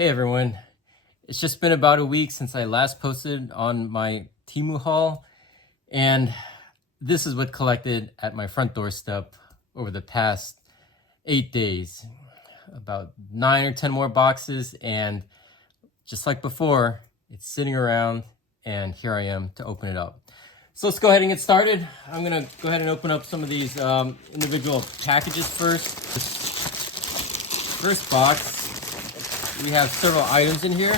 Hey everyone, it's just been about a week since I last posted on my Temu haul, and this is what collected at my front doorstep over the past 8 days. About 9 or 10 more boxes, and just like before, it's sitting around, and here I am to open it up. So let's go ahead and get started. I'm gonna go ahead and open up some of these individual packages first. First box, we have several items in here.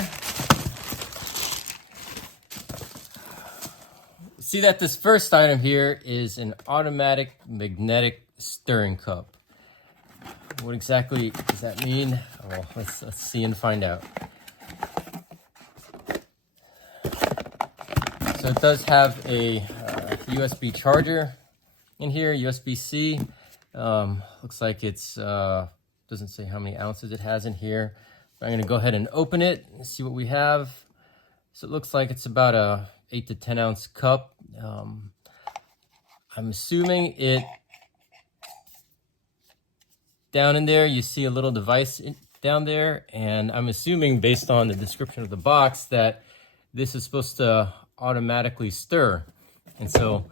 See that this first item here is an automatic magnetic stirring cup. What exactly does that mean? Oh, let's see and find out. So it does have a USB charger in here, USB-C. Looks like it's, doesn't say how many ounces it has in here. I'm going to go ahead and open it and see what we have. So it looks like it's about a 8 to 10 ounce cup. I'm assuming it, down in there, you see a little device down there. And I'm assuming based on the description of the box that this is supposed to automatically stir. And so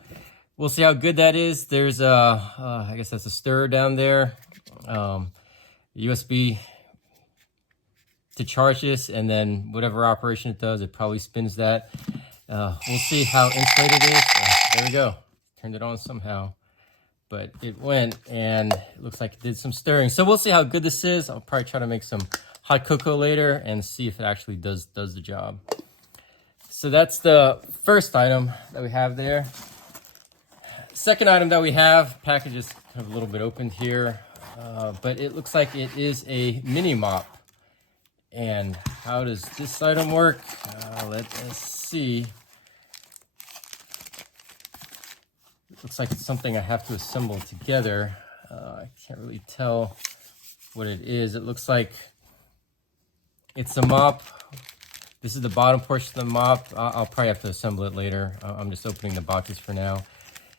we'll see how good that is. There's I guess that's a stirrer down there. USB to charge this, and then whatever operation it does, it probably spins that. We'll see how insulated it is. There we go. Turned it on somehow, but it went, and it looks like it did some stirring. So we'll see how good this is. I'll probably try to make some hot cocoa later and see if it actually does the job. So that's the first item that we have there. Second item that we have, package is kind of a little bit opened here, but it looks like it is a mini mop. And how does this item work? Let us see. It looks like it's something I have to assemble together. I can't really tell what it is. It looks like it's a mop. This is the bottom portion of the mop. I'll probably have to assemble it later. I'm just opening the boxes for now.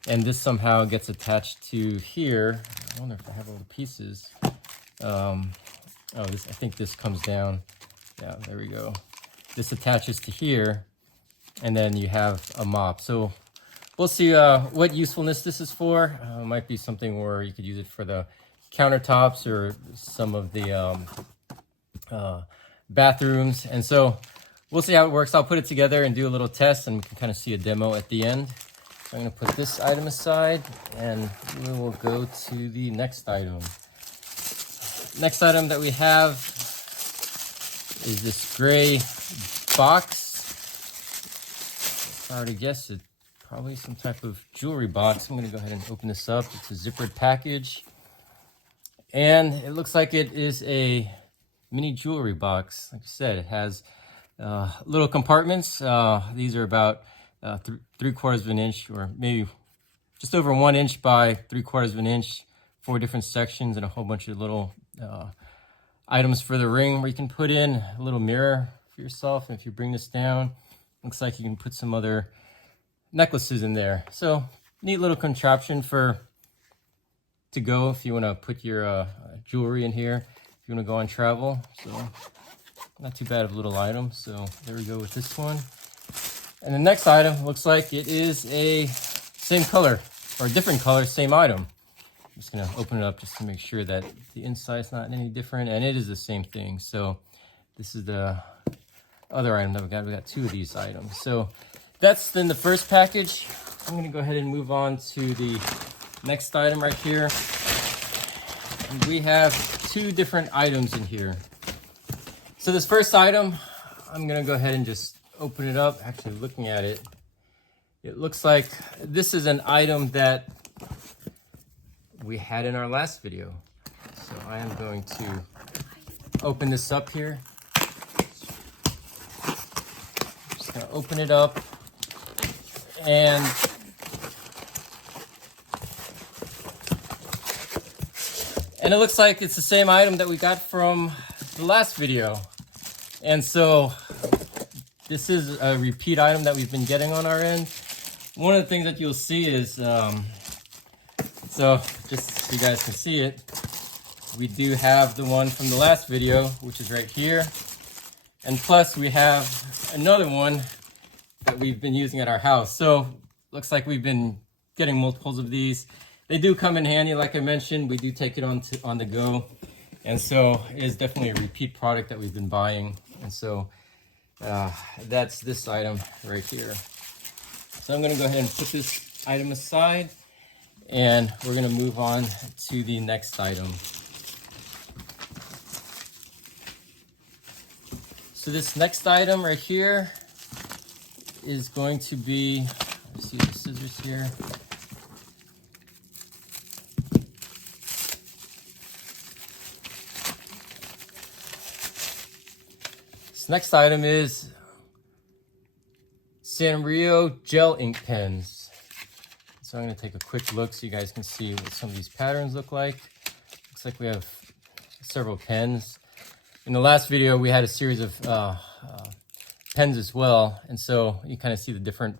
And this somehow gets attached to here. I wonder if I have all the pieces. Oh, I think this comes down. Yeah, there we go. This attaches to here, and then you have a mop. So we'll see what usefulness this is for. It might be something where you could use it for the countertops or some of the bathrooms. And so we'll see how it works. I'll put it together and do a little test, and we can kind of see a demo at the end. So I'm going to put this item aside, and we will go to the next item. Next item that we have is this gray box. If I were to guess, it's probably some type of jewelry box. I'm going to go ahead and open this up. It's a zippered package. And it looks like it is a mini jewelry box. Like I said, it has little compartments. These are about 3/4 of an inch, or maybe just over 1 inch by 3/4 of an inch. 4 different sections and a whole bunch of little items for the ring where you can put in a little mirror for yourself. And if you bring this down, looks like you can put some other necklaces in there. So neat little contraption to go if you want to put your jewelry in here, if you want to go on travel. So not too bad of a little item. So there we go with this one. And the next item looks like it is a same color or different color, same item. I'm just going to open it up just to make sure that the inside's not any different, and it is the same thing. So this is the other item that we got. We got 2 of these items. So that's then the first package. I'm going to go ahead and move on to the next item right here. And we have 2 different items in here. So this first item, I'm going to go ahead and just open it up. Actually, looking at it, it looks like this is an item that we had in our last video. So I am going to open this up here. Just gonna open it up, and it looks like it's the same item that we got from the last video. And so this is a repeat item that we've been getting on our end. One of the things that you'll see is so just so you guys can see it, we do have the one from the last video, which is right here. And plus we have another one that we've been using at our house. So looks like we've been getting multiples of these. They do come in handy, like I mentioned. We do take it on the go. And so it is definitely a repeat product that we've been buying. And so that's this item right here. So I'm gonna go ahead and put this item aside, and we're gonna move on to the next item. So this next item right here is going to be, let's see the scissors here. This next item is Sanrio Gel Ink Pens. So I'm going to take a quick look so you guys can see what some of these patterns look like. Looks like we have several pens. In the last video, we had a series of pens as well. And so you kind of see the different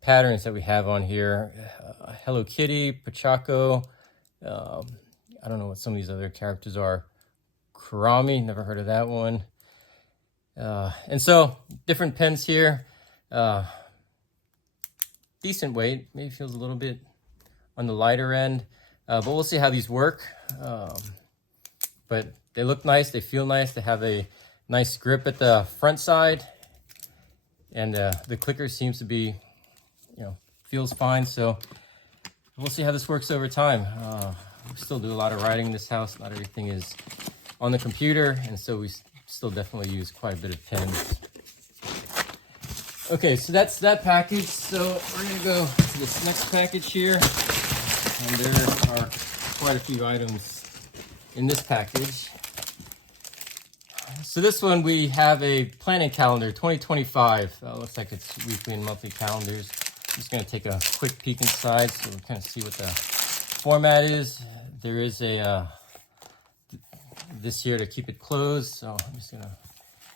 patterns that we have on here. Hello Kitty, Pachaco. I don't know what some of these other characters are. Kurami, never heard of that one. And so different pens here. Decent weight, maybe feels a little bit on the lighter end, but we'll see how these work. But they look nice, they feel nice, they have a nice grip at the front side, and the clicker seems to be, feels fine. So we'll see how this works over time. We still do a lot of writing in this house. Not everything is on the computer, and so we still definitely use quite a bit of pens. Okay, so that's that package. So we're gonna go to this next package here, and there are quite a few items in this package. So this one, we have a planning calendar 2025. Looks like it's weekly and monthly calendars. I'm just gonna take a quick peek inside so we kind of see what the format is. There is a this here to keep it closed, so I'm just gonna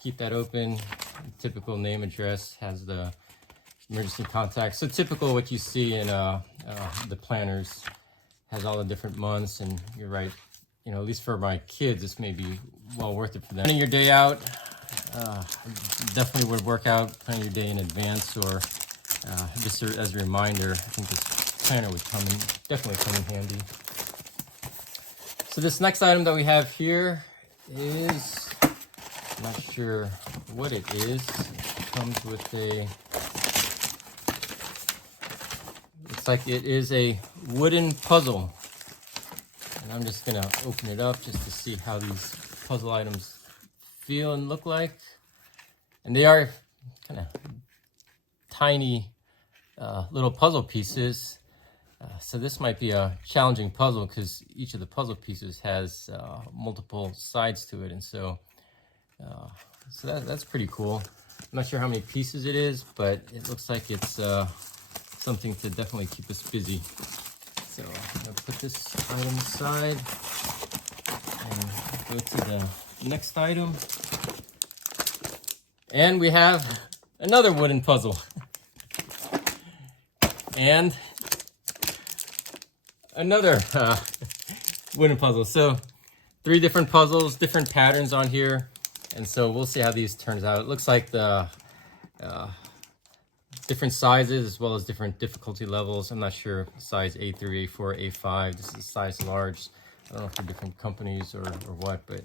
keep that open. Typical name, address, has the emergency contact. So typical what you see in the planners, has all the different months. And you're right, at least for my kids, this may be well worth it for them. Planning your day out, definitely would work out planning your day in advance, or just as a reminder. I think this planner would definitely come in handy. So this next item that we have here is, I'm not sure what it is. It comes with looks like it is a wooden puzzle. And I'm just gonna open it up just to see how these puzzle items feel and look like. And they are kind of tiny little puzzle pieces. So this might be a challenging puzzle because each of the puzzle pieces has multiple sides to it. And so that's pretty cool. I'm not sure how many pieces it is, but it looks like it's something to definitely keep us busy. So I'm gonna put this item aside and go to the next item. And we have another wooden puzzle. And another wooden puzzle. So 3 different puzzles, different patterns on here. And so we'll see how these turns out. It looks like the different sizes as well as different difficulty levels. I'm not sure size A3, A4, A5. This is size large. I don't know if they're different companies or what, but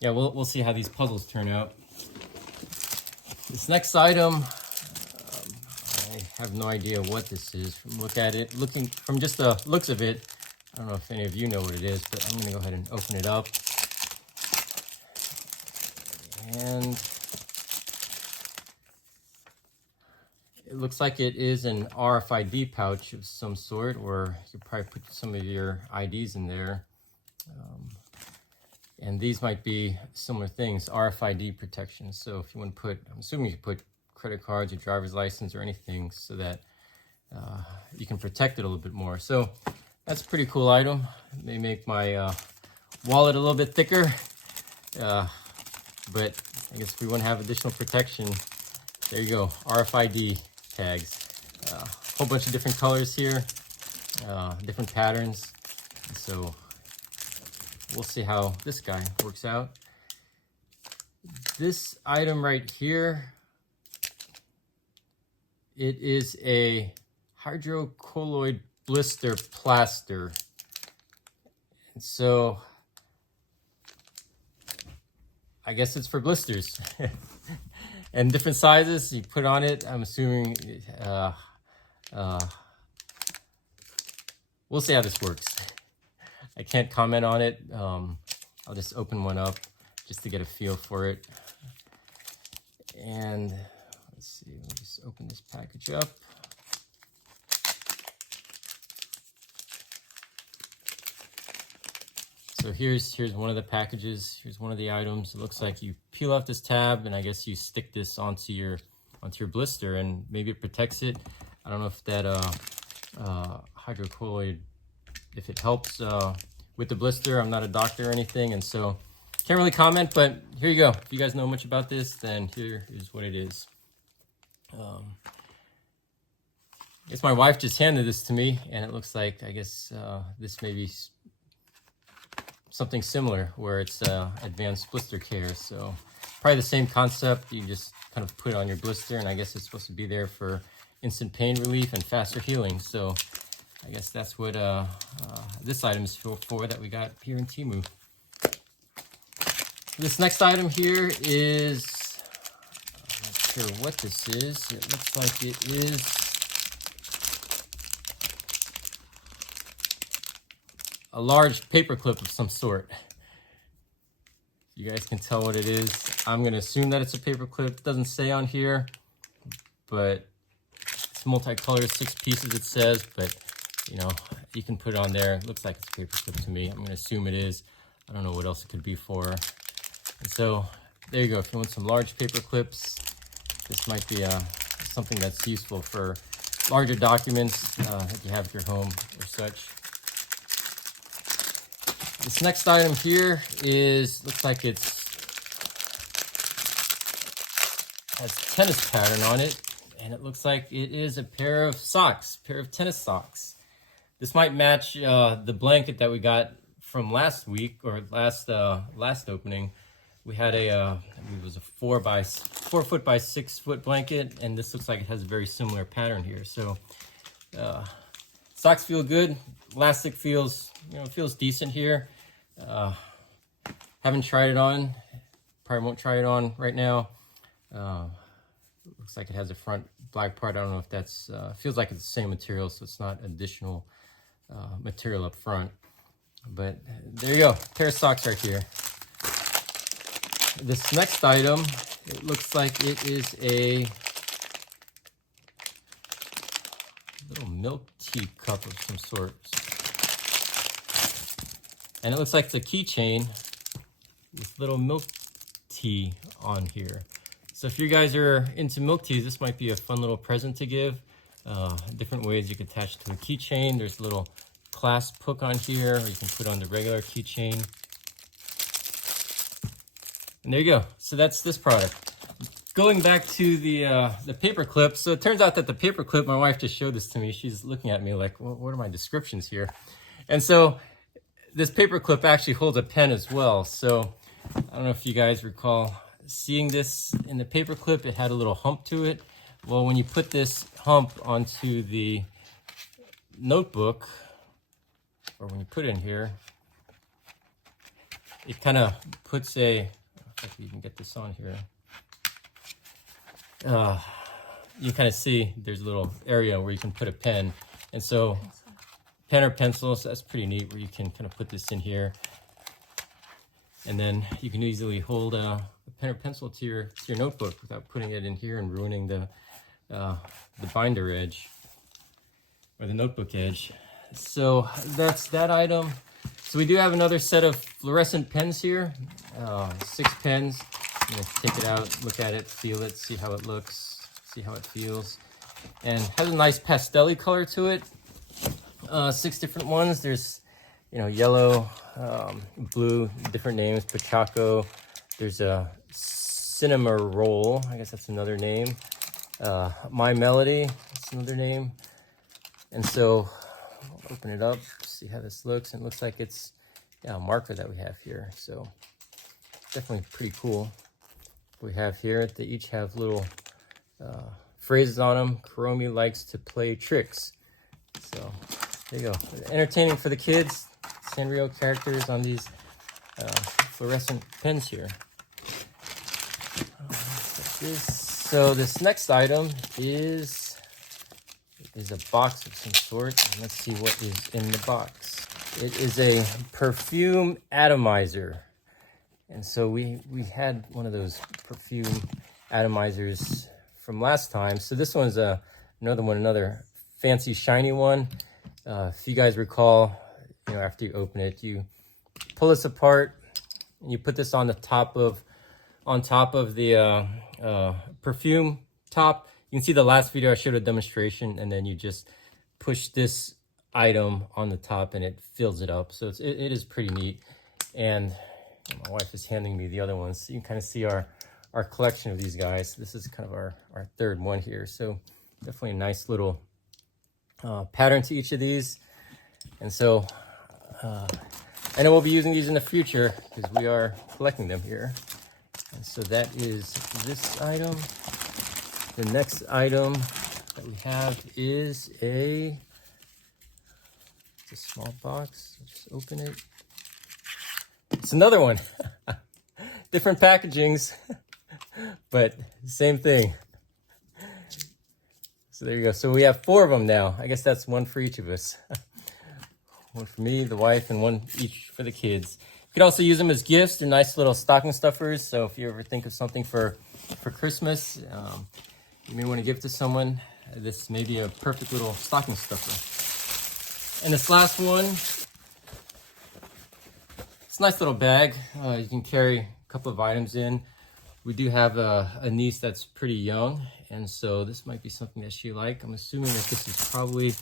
yeah, we'll see how these puzzles turn out. This next item, I have no idea what this is. Looking from just the looks of it, I don't know if any of you know what it is, but I'm gonna go ahead and open it up. And it looks like it is an RFID pouch of some sort, or you could probably put some of your IDs in there. And these might be similar things, RFID protection. So if you want to put, I'm assuming you put credit cards, your driver's license, or anything so that you can protect it a little bit more. So that's a pretty cool item. It may make my wallet a little bit thicker, but I guess if we want to have additional protection, there you go, RFID tags. A whole bunch of different colors here, different patterns. So we'll see how this guy works out. this item right here, it is a Hydrocolloid Blister Plaster. And so I guess it's for blisters. And different sizes you put on it. I'm assuming we'll see how this works. I can't comment on it. I'll just open one up just to get a feel for it. And let's see, we'll just open this package up. So here's one of the packages. Here's one of the items. It looks like you peel off this tab, and I guess you stick this onto your blister, and maybe it protects it. I don't know if that hydrocolloid, if it helps with the blister. I'm not a doctor or anything, and so can't really comment. But here you go. If you guys know much about this, then here is what it is. I guess my wife just handed this to me, and it looks like, I guess this may be something similar, where it's advanced blister care. So probably the same concept. You just kind of put it on your blister, and I guess it's supposed to be there for instant pain relief and faster healing. So I guess that's what this item is for that we got here in Temu. This next item here is, I'm not sure what this is. It looks like it is a large paper clip of some sort. You guys can tell what it is. I'm gonna assume that it's a paper clip. It doesn't say on here, but it's multicolored, 6 pieces it says, but you know, you can put it on there. It looks like it's a paper clip to me. I'm gonna assume it is. I don't know what else it could be for. And so there you go. If you want some large paper clips, this might be something that's useful for larger documents that you have at your home or such. This next item here looks like it has tennis pattern on it, and it looks like it is a pair of tennis socks. This might match the blanket that we got from last week, or last opening. We had it was a 4 foot by 6 foot blanket, and this looks like it has a very similar pattern here. So socks feel good. Elastic feels decent here. Haven't tried it on. Probably won't try it on right now. Looks like it has a front black part. I don't know if that's feels like it's the same material, so it's not additional material up front. But there you go, pair of socks right here. This next item, it looks like it is a little milk tea cup of some sort. And it looks like it's a keychain with little milk tea on here. So if you guys are into milk tea, this might be a fun little present to give. Different ways you can attach it to a keychain. There's a little clasp hook on here, or you can put on the regular keychain. And there you go. So that's this product. Going back to the paper clip. So it turns out that the paper clip, my wife just showed this to me. She's looking at me like, well, what are my descriptions here? And so this paper clip actually holds a pen as well. So I don't know if you guys recall seeing this in the paper clip. It had a little hump to it. Well, when you put this hump onto the notebook, or when you put it in here, it kind of puts a, if you can get this on here, you kind of see there's a little area where you can put a pen. And so pen or pencils, that's pretty neat, where you can kind of put this in here, and then you can easily hold a pen or pencil to your notebook without putting it in here and ruining the binder edge or the notebook edge. So that's that item. So we do have another set of fluorescent pens here, 6 pens. I'm gonna take it out, look at it, feel it, see how it looks, see how it feels, and has a nice pastel-y color to it. 6 different ones. There's, yellow, blue, different names, Pachaco. There's a Cinema Roll, I guess that's another name. My Melody, that's another name. And so I'll open it up, see how this looks. And it looks like it's a marker that we have here. So definitely pretty cool. we have here. They each have little phrases on them. Kuromi likes to play tricks. So there you go. Entertaining for the kids. Sanrio characters on these fluorescent pens here. So this next item is a box of some sort. And let's see what is in the box. It is a Perfume Atomizer. And so we had one of those Perfume Atomizers from last time. So this one's another fancy shiny one. If you guys recall, after you open it, you pull this apart and you put this on top of the perfume top. You can see the last video I showed a demonstration, and then you just push this item on the top and it fills it up. So it is pretty neat. And my wife is handing me the other ones, so you can kind of see our collection of these guys. This is kind of our third one here. So definitely a nice little pattern to each of these. And so I know we'll be using these in the future because we are collecting them here. And so that is this item. The next item that we have is it's a small box. I'll just open it. It's another one. Different packagings, but same thing. So there you go. So we have 4 of them now. I guess that's one for each of us. One for me, the wife, and one each for the kids. You could also use them as gifts. They're nice little stocking stuffers. So if you ever think of something for Christmas, you may want to give to someone. This may be a perfect little stocking stuffer. And this last one, it's a nice little bag. You can carry a couple of items in. We do have a niece that's pretty young, and so this might be something that she like. I'm assuming that this is probably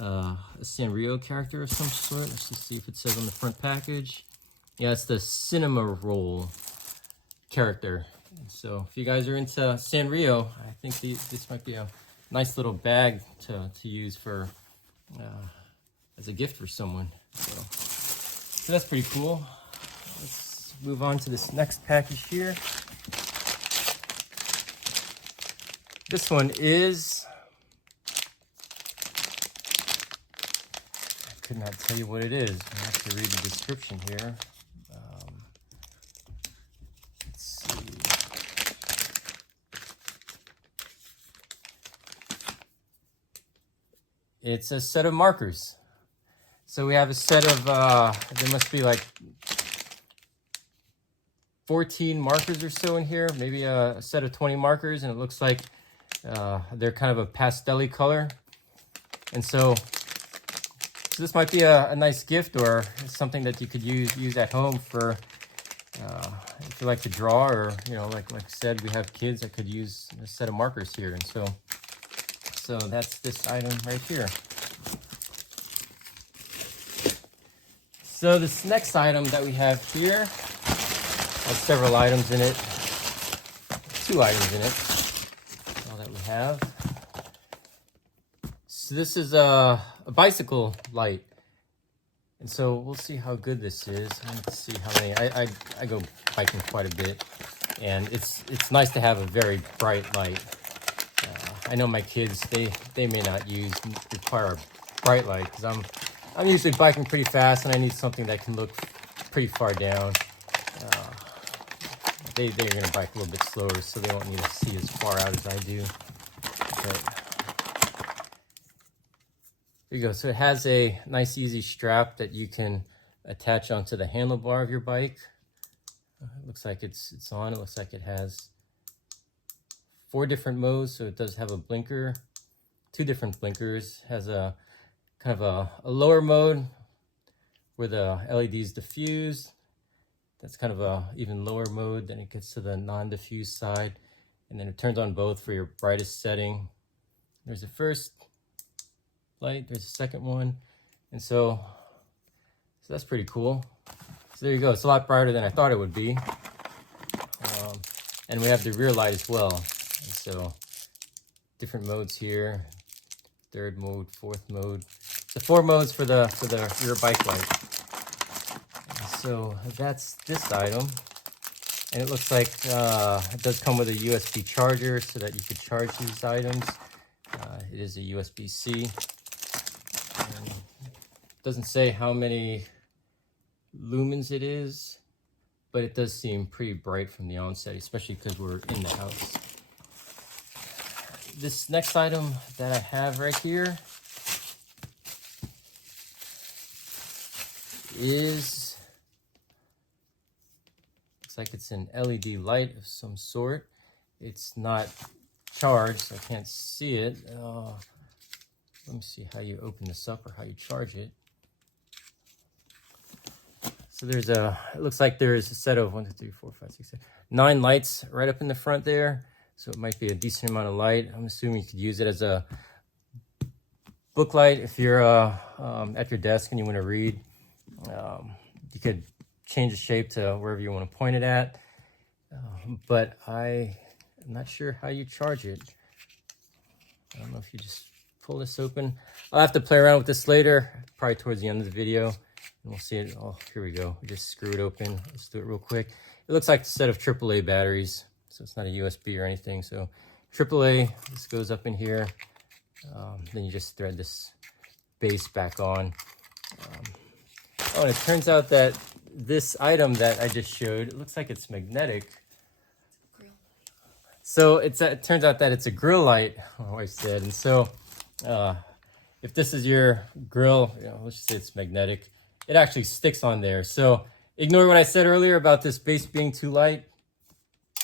a Sanrio character of some sort. Let's just see if it says on the front package. Yeah, it's the Cinema Roll character. And so if you guys are into Sanrio, I think this might be a nice little bag to use for as a gift for someone. So that's pretty cool. Let's move on to this next package here. This one is, I could not tell you what it is. I have to read the description here. Let's see. It's a set of markers. So we have a set of, there must be like 14 markers or so in here, maybe a set of 20 markers, and it looks like they're kind of a pastel-y color. And so this might be a nice gift or something that you could use at home for if you like to draw, or like I said, we have kids that could use a set of markers here. And so that's this item right here. So this next item that we have here has several items in it. 2 items in it. All that we have. So this is a bicycle light. And so we'll see how good this is. Let's see how many. I go biking quite a bit, and it's nice to have a very bright light. I know my kids, they may not require a bright light, because I'm usually biking pretty fast, and I need something that can look pretty far down. They're going to bike a little bit slower, so they won't need to see as far out as I do. But there you go. So it has a nice, easy strap that you can attach onto the handlebar of your bike. It looks like it's on. It looks like it has 4 different modes, so it does have a blinker, 2 different blinkers. Has a kind of a lower mode where the LEDs diffuse. That's kind of a even lower mode. Then it gets to the non-diffuse side, and then it turns on both for your brightest setting. There's the first light, there's the second one, and so that's pretty cool. So there you go. It's a lot brighter than I thought it would be. And we have the rear light as well. And so different modes here. 3rd mode, 4th mode. So 4 modes for the rear bike light. And so that's this item. And it looks like it does come with a USB charger so that you could charge these items. It is a USB-C. And it doesn't say how many lumens it is, but it does seem pretty bright from the onset, especially because we're in the house. This next item that I have right here is, looks like it's an LED light of some sort. It's not charged, so I can't see it. Let me see how you open this up or how you charge it. So there's a, it looks like there's a set of 1, 2, 3, 4, 5, 6, 7, 9 lights right up in the front there. So it might be a decent amount of light. I'm assuming you could use it as a book light if you're at your desk and you want to read. You could change the shape to wherever you want to point it at. But I'm not sure how you charge it. I don't know if you just pull this open. I'll have to play around with this later, probably towards the end of the video. And we'll see it. Oh, here we go. We just screw it open. Let's do it real quick. It looks like a set of AAA batteries. So it's not a USB or anything. So AAA, this goes up in here. Then you just thread this base back on. Oh, and it turns out that this item that I just showed, it looks like it's magnetic. So it turns out that it's a grill light, my wife said. And so if this is your grill, let's just say it's magnetic, it actually sticks on there. So ignore what I said earlier about this base being too light.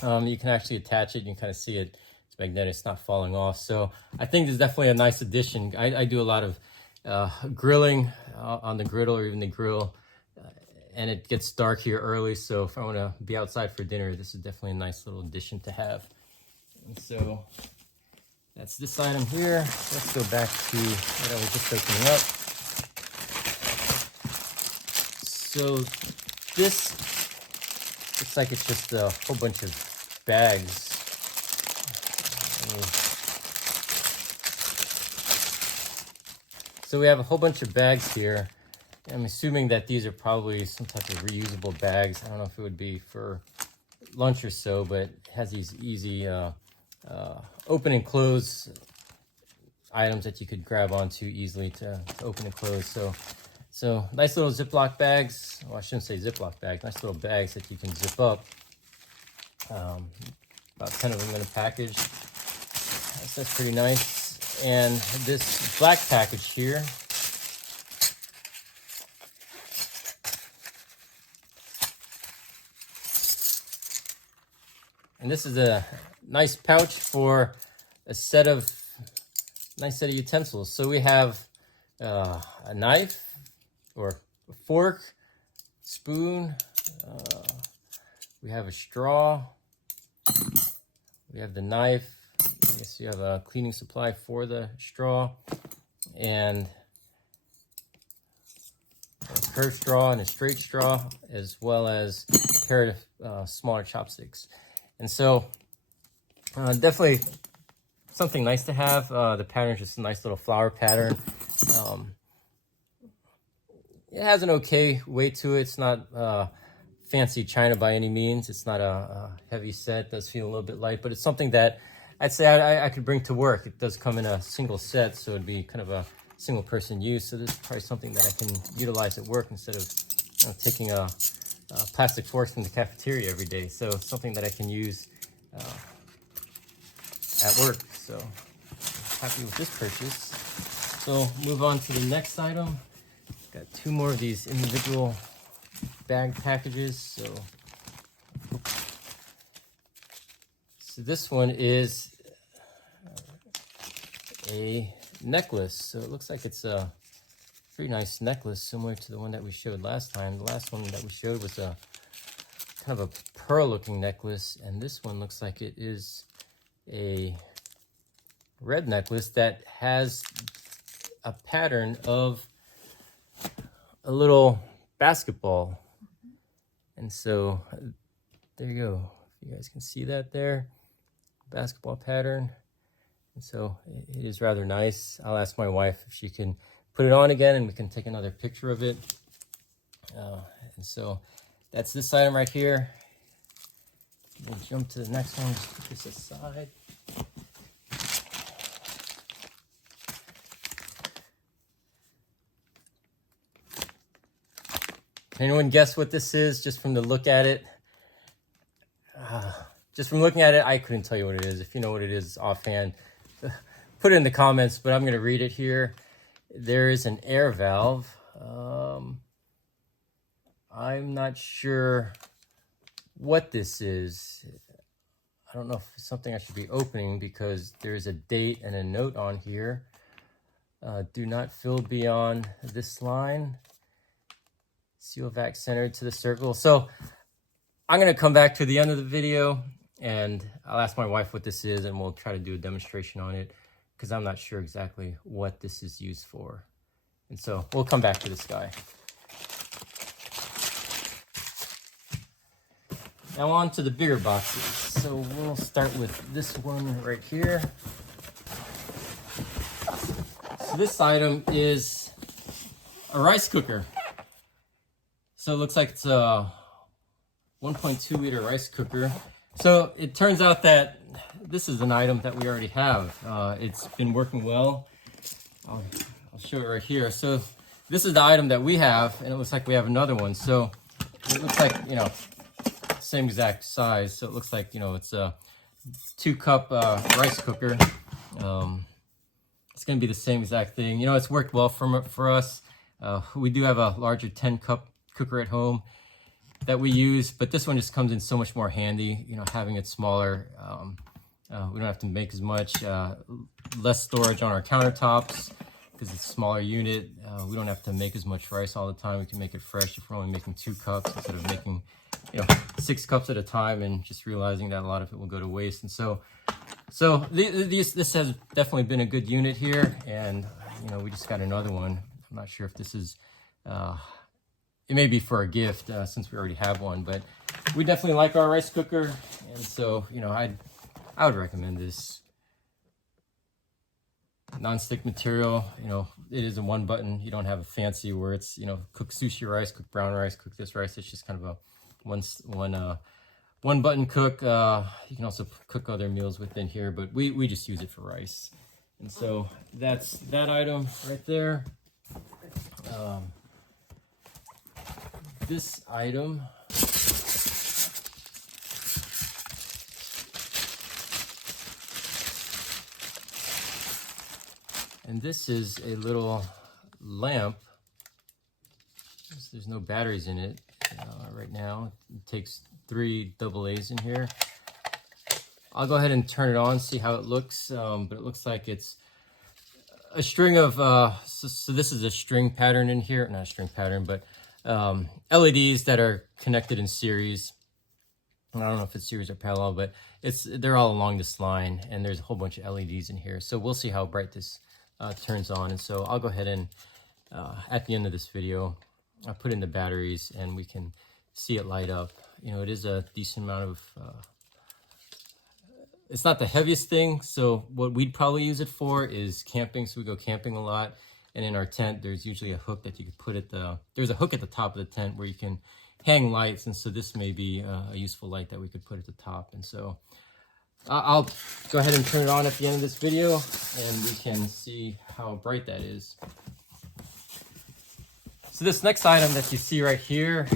You can actually attach it. You can kind of see it. It's magnetic. It's not falling off. So I think this is definitely a nice addition. I do a lot of grilling on the griddle or even the grill. And it gets dark here early. So if I want to be outside for dinner, this is definitely a nice little addition to have. And so that's this item here. Let's go back to what I was just opening up. So this looks like it's just a whole bunch of bags. So we have a whole bunch of bags here. I'm assuming that these are probably some type of reusable bags. I don't know if it would be for lunch or so, but it has these easy open and close items that you could grab onto easily to open and close. So nice little Ziploc bags. Well, I shouldn't say Ziploc bags. Nice little bags that you can zip up. About 10 of them in a package. So that's pretty nice. And this black package here, and this is a nice pouch for a nice set of utensils. So we have a knife or a fork, spoon, we have a straw, we have the knife. I guess you have a cleaning supply for the straw, and a curved straw and a straight straw, as well as a pair of smaller chopsticks. And so definitely something nice to have. The pattern is just a nice little flower pattern. It has an okay weight to it. It's not fancy china by any means. It's not a heavy set. It does feel a little bit light, but it's something that I'd say I could bring to work. It does come in a single set, so it'd be kind of a single person use. So this is probably something that I can utilize at work instead of taking a plastic forks from the cafeteria every day. So it's something that I can use at work. So I'm happy with this purchase. So move on to the next item. Got 2 more of these individual bag packages. So this one is a necklace. So it looks like it's a pretty nice necklace, similar to the one that we showed last time. The last one that we showed was a kind of a pearl looking necklace, and this one looks like it is a red necklace that has a pattern of a little basketball. And so there you go. You guys can see that there, basketball pattern. And so it is rather nice. I'll ask my wife if she can put it on again and we can take another picture of it. And so that's this item right here. we'll jump to the next one. Just put this aside. Can anyone guess what this is just from the look at it? Just from looking at it, I couldn't tell you what it is. If you know what it is offhand, put it in the comments, but I'm going to read it here. There is an air valve. I'm not sure what this is. I don't know if it's something I should be opening because there's a date and a note on here. Do not fill beyond this line. Seal vac centered to the circle. So I'm going to come back to the end of the video and I'll ask my wife what this is and we'll try to do a demonstration on it because I'm not sure exactly what this is used for. And so we'll come back to this guy. Now on to the bigger boxes. So we'll start with this one right here. So this item is a rice cooker. So it looks like it's a 1.2 liter rice cooker. So it turns out that this is an item that we already have. It's been working well. I'll show it right here. So this is the item that we have, and it looks like we have another one. So it looks like, you know, same exact size. So it looks like, you know, it's a 2-cup rice cooker. It's going to be the same exact thing. You know, it's worked well for us. We do have a larger 10-cup cooker at home that we use, but this one just comes in so much more handy, you know, having it smaller. We don't have to make as much, less storage on our countertops because it's a smaller unit. We don't have to make as much rice all the time. We can make it fresh if we're only making 2 cups instead of making, you know, 6 cups at a time and just realizing that a lot of it will go to waste. And so this has definitely been a good unit here, and you know, we just got another one. I'm not sure if this is it may be for a gift since we already have one, but we definitely like our rice cooker, and so, you know, I would recommend this. Non-stick material, you know, it is a 1 button. You don't have a fancy where it's, you know, cook sushi rice, cook brown rice, cook this rice. It's just kind of a one button cook. You can also cook other meals within here, but we just use it for rice. And so that's that item right there. This item and this is a little lamp. There's no batteries in it right now. It takes 3 AA's in here. I'll go ahead and turn it on, see how it looks, but it looks like it's a string of, so this is a string pattern in here, not a string pattern, but LEDs that are connected in series. I don't know if it's series or parallel, but they're all along this line, and there's a whole bunch of LEDs in here. So we'll see how bright this turns on. And so I'll go ahead and at the end of this video, I'll put in the batteries and we can see it light up. You know, it is a decent amount of, it's not the heaviest thing. So what we'd probably use it for is camping. So we go camping a lot. And in our tent, there's usually a hook that you could put there's a hook at the top of the tent where you can hang lights. And so this may be a useful light that we could put at the top. And so I'll go ahead and turn it on at the end of this video and we can see how bright that is. So this next item that you see right here,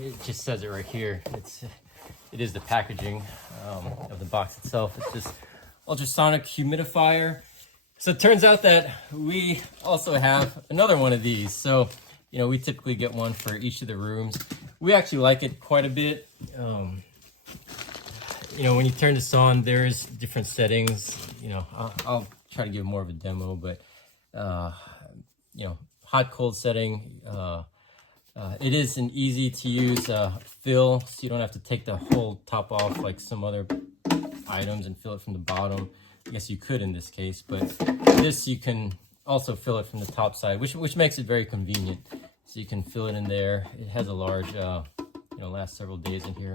it just says it right here. It is the packaging of the box itself. It's this ultrasonic humidifier. So it turns out that we also have another one of these. So, you know, we typically get one for each of the rooms. We actually like it quite a bit. You know, when you turn this on, there's different settings. You know, I'll try to give more of a demo, but, you know, hot, cold setting. It is an easy to use fill, so you don't have to take the whole top off like some other items and fill it from the bottom. I guess you could in this case, but this you can also fill it from the top side, which makes it very convenient. So you can fill it in there. It has a large, you know, last several days in here.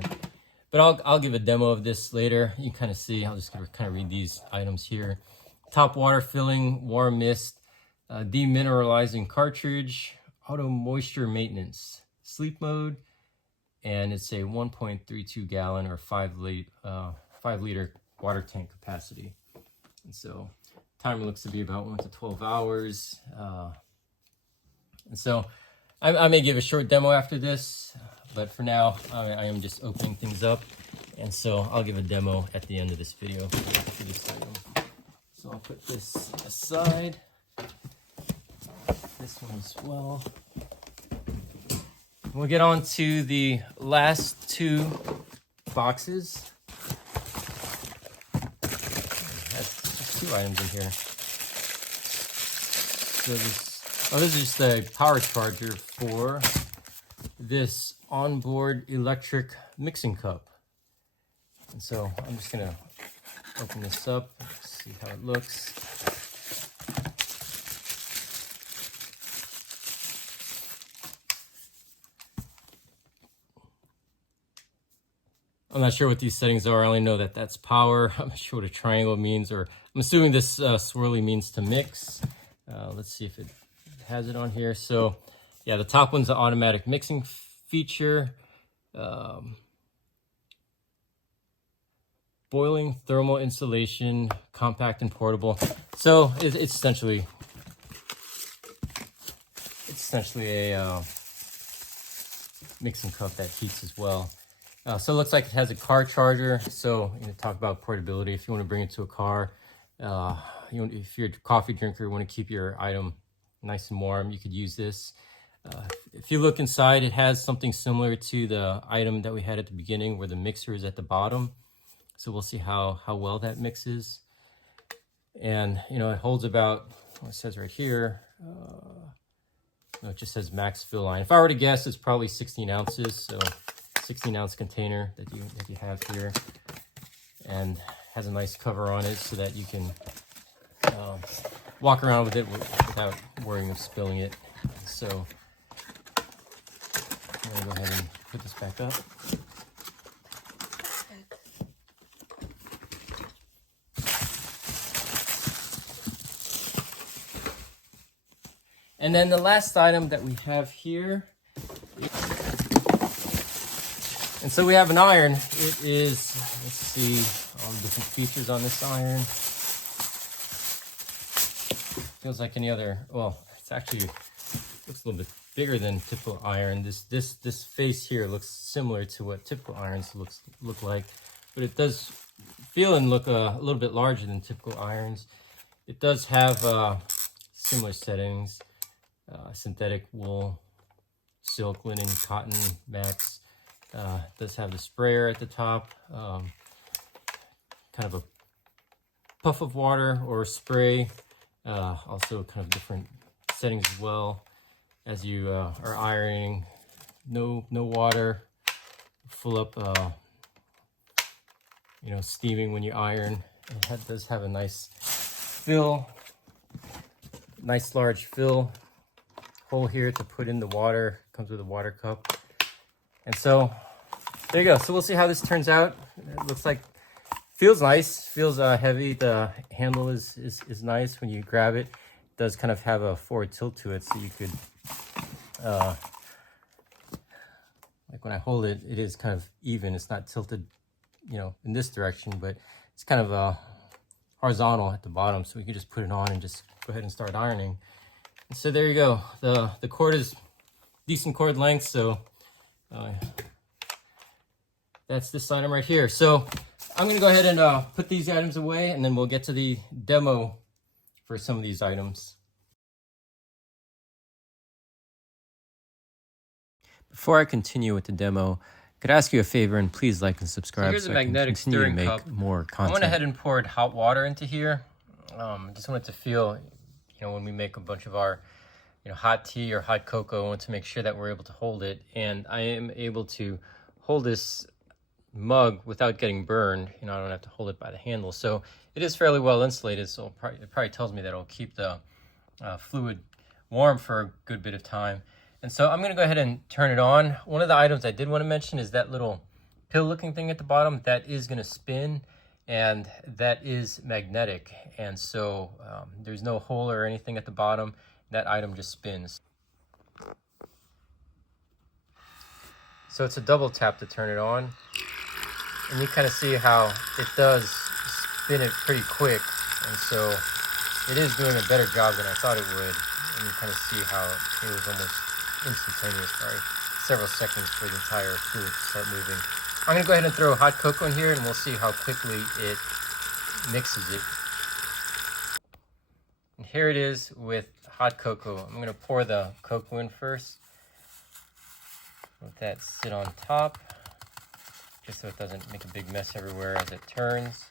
But I'll give a demo of this later. You can kind of see. I'll just kind of read these items here. Top water filling, warm mist, demineralizing cartridge, auto moisture maintenance, sleep mode, and it's a 1.32 gallon or 5 liter water tank capacity. And so timer looks to be about 1 to 12 hours. And so I may give a short demo after this, but for now I am just opening things up. And so I'll give a demo at the end of this video for this item. So I'll put this aside, this one as well. We'll get on to the last 2 boxes. It has 2 items in here. So this is just a power charger for this onboard electric mixing cup. And so I'm just gonna open this up, see how it looks. I'm not sure what these settings are. I only know that that's power. I'm not sure what a triangle means, or I'm assuming this swirly means to mix. Let's see if it has it on here. So yeah, the top one's the automatic mixing feature. Boiling thermal insulation, compact and portable. So it's essentially a mixing cup that heats as well. So it looks like it has a car charger. So talk about portability. If you want to bring it to a car, if you're a coffee drinker, you want to keep your item nice and warm, you could use this. If you look inside, it has something similar to the item that we had at the beginning, where the mixer is at the bottom. So we'll see how well that mixes. And it holds about, well, it says right here, it just says max fill line. If I were to guess, it's probably 16 ounces. So 16-ounce container that you have here, and has a nice cover on it so that you can walk around with it without worrying of spilling it. So I'm gonna go ahead and put this back up. And then the last item that we have here, and so we have an iron. It is, let's see all the different features on this iron. Feels like any other, well, it's actually, looks a little bit bigger than typical iron. This face here looks similar to what typical irons look like, but it does feel and look a little bit larger than typical irons. It does have similar settings, synthetic wool, silk, linen, cotton, max. Does have the sprayer at the top, kind of a puff of water or spray, also kind of different settings as well as you are ironing. No water, full up, steaming when you iron. It does have a nice fill, nice large fill hole here to put in the water. Comes with a water cup. And so there you go. So we'll see how this turns out. It looks like, feels nice, feels heavy. The handle is nice when you grab it. It does kind of have a forward tilt to it, so you could, like when I hold it, it is kind of even. It's not tilted, in this direction, but it's kind of horizontal at the bottom, so we can just put it on and just go ahead and start ironing. And so there you go. The cord is decent cord length, so that's this item right here. So I'm going to go ahead and put these items away, and then we'll get to the demo for some of these items. Before I continue with the demo, could I ask you a favor and please like and subscribe, so here's a magnetic stirring cup. More content. I went ahead and poured hot water into here. Just wanted to feel, when we make a bunch of our hot tea or hot cocoa, I want to make sure that we're able to hold it. And I am able to hold this mug without getting burned. I don't have to hold it by the handle. So it is fairly well insulated. So it probably tells me that it'll keep the fluid warm for a good bit of time. And so I'm going to go ahead and turn it on. One of the items I did want to mention is that little pill looking thing at the bottom. That is going to spin, and that is magnetic. And so there's no hole or anything at the bottom. That item just spins. So it's a double tap to turn it on. And you kind of see how it does spin it pretty quick. And so it is doing a better job than I thought it would. And you kind of see how it was almost instantaneous, right? Several seconds for the entire fluid to start moving. I'm gonna go ahead and throw hot cocoa in here and we'll see how quickly it mixes it. And here it is with hot cocoa. I'm gonna pour the cocoa in first. Let that sit on top, just so it doesn't make a big mess everywhere as it turns.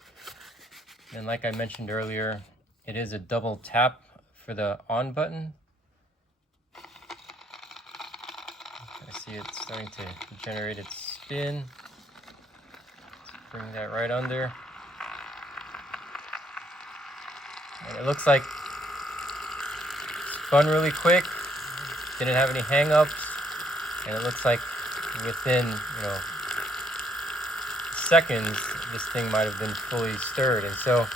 And like I mentioned earlier, it is a double tap for the on button. I see it starting to generate its spin. Let's bring that right under. And it looks like it spun really quick, didn't have any hang-ups, and it looks like within, seconds, this thing might have been fully stirred. And so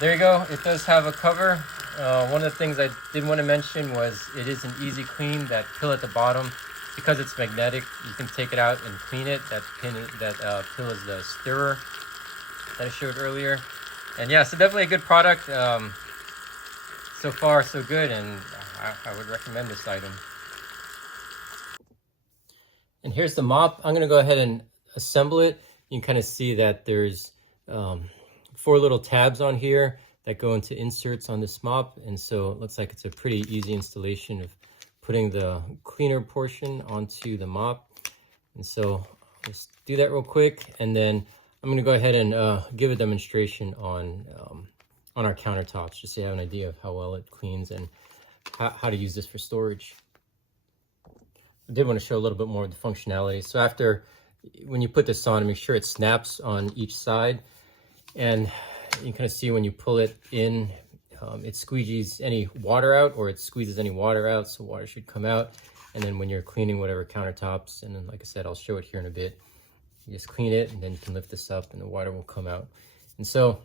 there you go. It does have a cover. One of the things I did want to mention was it is an easy clean. That pill at the bottom, because it's magnetic, you can take it out and clean it. That pill is the stirrer that I showed earlier. And yeah, so definitely a good product. So far, so good, and I would recommend this item. And here's the mop. I'm gonna go ahead and assemble it. You can kind of see that there's 4 little tabs on here that go into inserts on this mop. And so it looks like it's a pretty easy installation of putting the cleaner portion onto the mop. And so let's do that real quick. And then I'm gonna go ahead and give a demonstration on our countertops, just so you have an idea of how well it cleans and how to use this for storage. I did want to show a little bit more of the functionality. So when you put this on, make sure it snaps on each side. And you kind of see when you pull it in, it squeegees any water out, or it squeezes any water out, so water should come out. And then when you're cleaning whatever countertops, and then like I said, I'll show it here in a bit, you just clean it and then you can lift this up and the water will come out. And so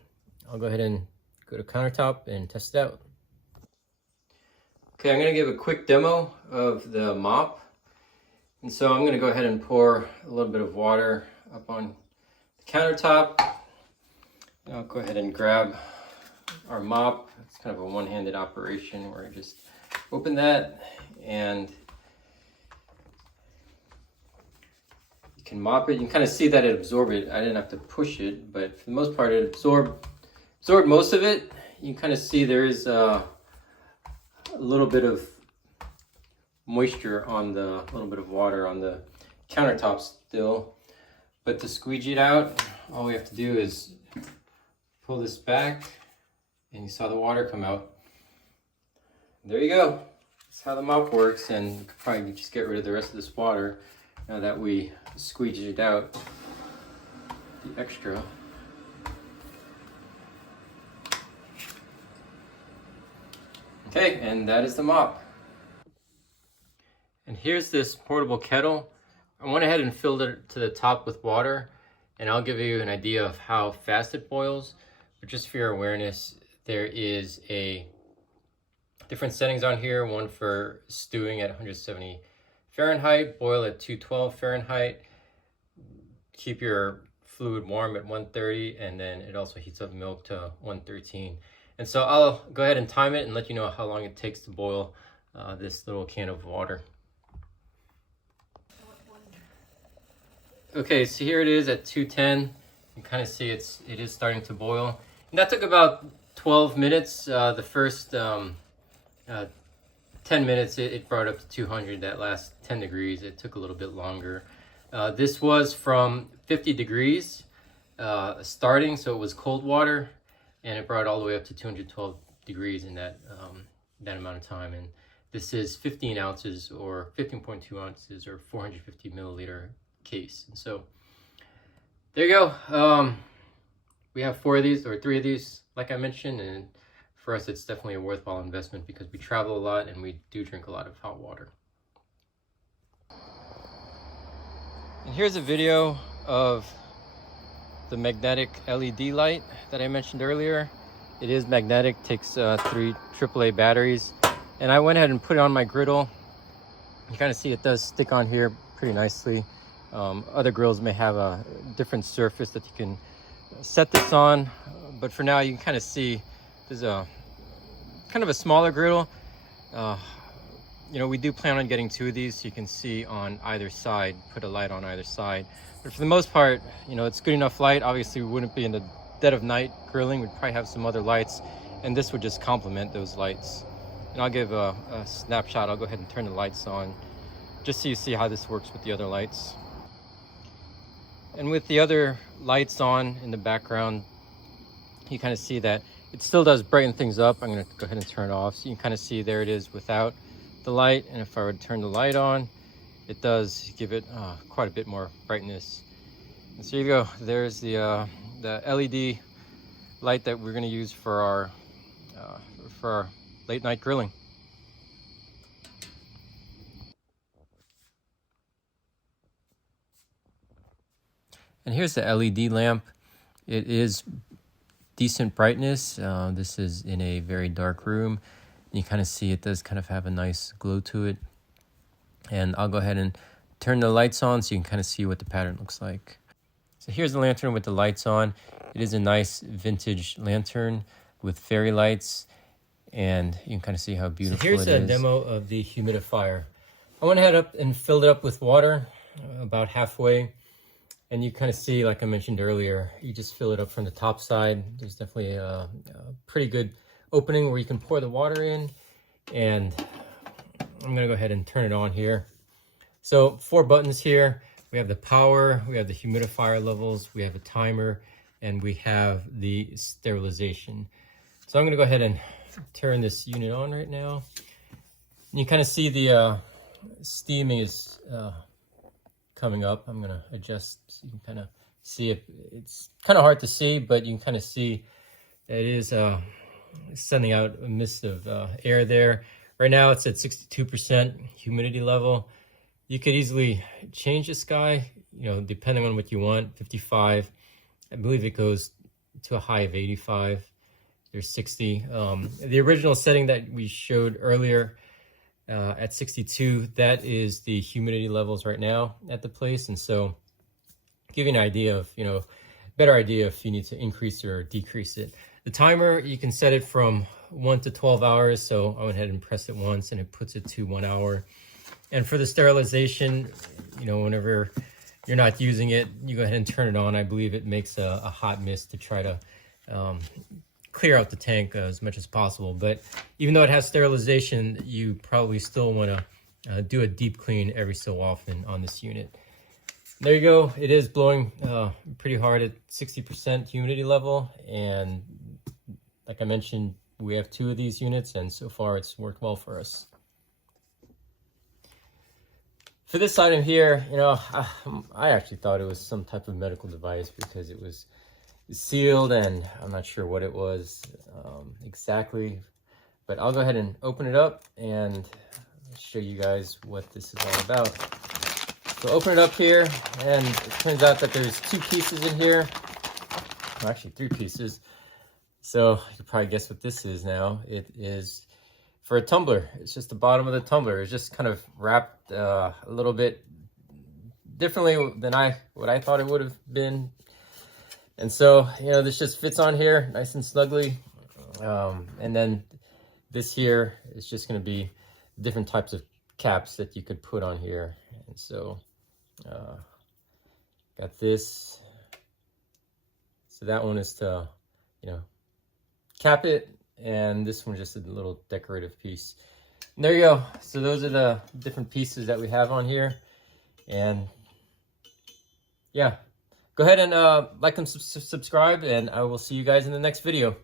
I'll go ahead and go to countertop and test it out. Okay, I'm gonna give a quick demo of the mop. And so I'm gonna go ahead and pour a little bit of water up on the countertop. And I'll go ahead and grab our mop. It's kind of a one-handed operation where I just open that and you can mop it. You can kind of see that it absorbed it. I didn't have to push it, but for the most part it absorbed most of it. You can kind of see there is a little bit of moisture on a little bit of water on the countertop still. But to squeegee it out, all we have to do is pull this back and you saw the water come out. There you go. That's how the mop works, and you could probably just get rid of the rest of this water now that we squeegeed out the extra. Okay, and that is the mop. And here's this portable kettle. I went ahead and filled it to the top with water, and I'll give you an idea of how fast it boils. But just for your awareness, there is different settings on here. One for stewing at 170 Fahrenheit, boil at 212 Fahrenheit, keep your fluid warm at 130, and then it also heats up milk to 113. And so I'll go ahead and time it and let you know how long it takes to boil this little can of water. Okay, so here it is at 210. You can kind of see it is starting to boil. And that took about 12 minutes. The first 10 minutes, it brought up to 200. That last 10 degrees, it took a little bit longer. This was from 50 degrees starting, so it was cold water, and it brought all the way up to 212 degrees in that amount of time. And this is 15 ounces or 15.2 ounces or 450 milliliter case. And so there you go. We have 4 of these or 3 of these, like I mentioned, and for us it's definitely a worthwhile investment because we travel a lot and we do drink a lot of hot water. And here's a video of the magnetic LED light that I mentioned earlier. It is magnetic, takes 3 AAA batteries, and I went ahead and put it on my griddle. You kind of see it does stick on here pretty nicely. Other grills may have a different surface that you can set this on, but for now you can kind of see there's a kind of a smaller griddle. You know, we do plan on getting 2 of these so you can see on either side, put a light on either side. But for the most part, you know, it's good enough light. Obviously, we wouldn't be in the dead of night grilling. We'd probably have some other lights, and this would just complement those lights. And I'll give a snapshot. I'll go ahead and turn the lights on just so you see how this works with the other lights. And with the other lights on in the background, you kind of see that it still does brighten things up. I'm going to go ahead and turn it off. So you can kind of see there it is without the light. And if I were to turn the light on, it does give it quite a bit more brightness. And so here you go. There's the LED light that we're going to use for our late night grilling. And here's the LED lamp. It is decent brightness. This is in a very dark room. You kind of see it does kind of have a nice glow to it. And I'll go ahead and turn the lights on so you can kind of see what the pattern looks like. So here's the lantern with the lights on. It is a nice vintage lantern with fairy lights, and you can kind of see how beautiful it is. So here's a demo of the humidifier. I went ahead up and filled it up with water about halfway. And you kind of see, like I mentioned earlier, you just fill it up from the top side. There's definitely a pretty good opening where you can pour the water in. And I'm gonna go ahead and turn it on here. So 4 buttons here. We have the power, we have the humidifier levels, we have a timer, and we have the sterilization. So I'm gonna go ahead and turn this unit on right now. And you kind of see the steaming is coming up. I'm gonna adjust so you can kind of see it. It's kind of hard to see, but you can kind of see that it is sending out a mist of air there. Right now it's at 62% humidity level. You could easily change this guy, you know, depending on what you want. 55, I believe it goes to a high of 85. There's 60. The original setting that we showed earlier at 62, that is the humidity levels right now at the place. And so give you an idea of, you know, better idea if you need to increase or decrease it. The timer, you can set it from 1 to 12 hours. So I went ahead and pressed it once and it puts it to 1 hour. And for the sterilization, you know, whenever you're not using it, you go ahead and turn it on. I believe it makes a hot mist to try to clear out the tank as much as possible. But even though it has sterilization, you probably still want to do a deep clean every so often on this unit. There you go. It is blowing pretty hard at 60% humidity level. And like I mentioned, we have 2 of these units, and so far it's worked well for us. For this item here, you know, I actually thought it was some type of medical device because it was sealed and I'm not sure what it was exactly, but I'll go ahead and open it up and show you guys what this is all about. So open it up here, and it turns out that there's 2 pieces in here. Well, actually 3 pieces. So you can probably guess what this is now. It is for a tumbler. It's just the bottom of the tumbler. It's just kind of wrapped a little bit differently than what I thought it would have been. And so, you know, this just fits on here nice and snugly. And then this here is just going to be different types of caps that you could put on here. And so, got this. So that one is to, you know, cap it. And this one's just a little decorative piece. And there you go. So those are the different pieces that we have on here. And yeah. Go ahead and like and subscribe, and I will see you guys in the next video.